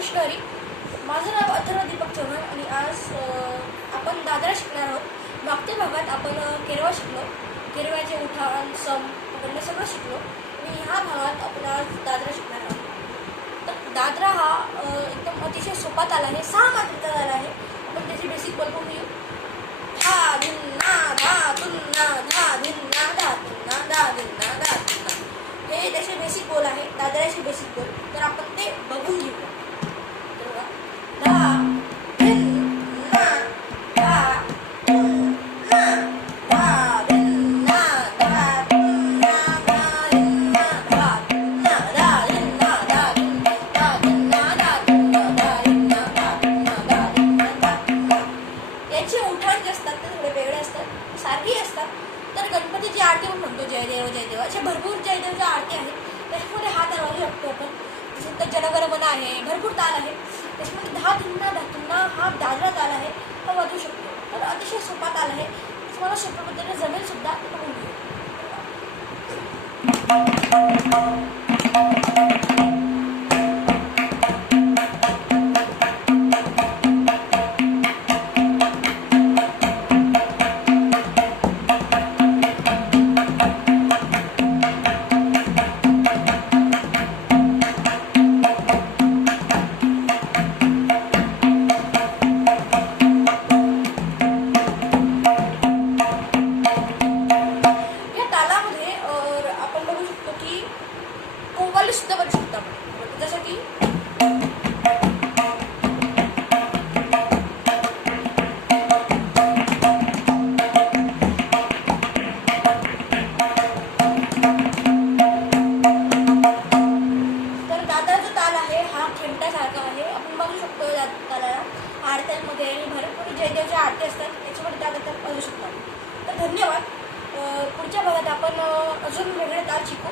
कृष्ण हरी. माझं नाव अथर्व दीपक चव्हाण आणि आज आपण दादरा शिकणार आहोत. मागच्या भागात आपण केरवा शिकलो. केरव्याचे उठान सम वगैरे सगळं शिकलो आणि ह्या भागात आपण आज दादरा शिकणार आहोत. तर दादरा हा एकदम अतिशय सोपा ताल आहे. 6 मात्रेचा ताल आहे. आपण त्याची बेसिक बोलून घेऊ. धा धिन्ना धा तुन्ना धा धिन्ना धा तुन्ना धा धिन्ना धा तुन्ना. हे त्याचे बेसिक बोल आहे, दादऱ्याचे बेसिक बोल. तर आपण ते बघून घेऊया. धा धिन्ना धा तुन्ना धा धिन्ना धा तुन्ना धा धिन्ना धा तुन्ना धा धिन्ना धा तुन्ना धा तुन्ना धा धिन्ना धा तुन्ना धा धिन्ना धा तुन्ना. याचे उठाण जे असतात ते थोडे वेगळे असतात, सारखी असतात. तर गणपतीची आरती आपण म्हणतो जय देव जय देव. अशा भरपूर जय देवच्या आरती आहेत. त्याच्यामध्ये हा ताल वाजवू शकतो आपण. तसं जनगणमन आहे, भरपूर ताल आहे. त्याच्यामध्ये धा धिन्ना धा तुन्ना हा दादरा ताल आहे, हा वाजवू शकतो. तर अतिशय सोपा ताल आहे. तुम्हाला सोप्या पद्धतीने जमेल सुद्धा. ते बघून घेऊ. सुद्धा करू शकतो आपण. जसं की तर दादरा जो ताल आहे हा खेमट्यासारखा आहे. आपण बघू शकतो तालाला आरत्यांमध्ये आणि भरपूर जयदेवच्या आरती असतात, त्याच्यामध्ये दादरा बघू शकतो. तर धन्यवाद. पुढच्या भागात आपण अजून वेगळे ताल शिकू.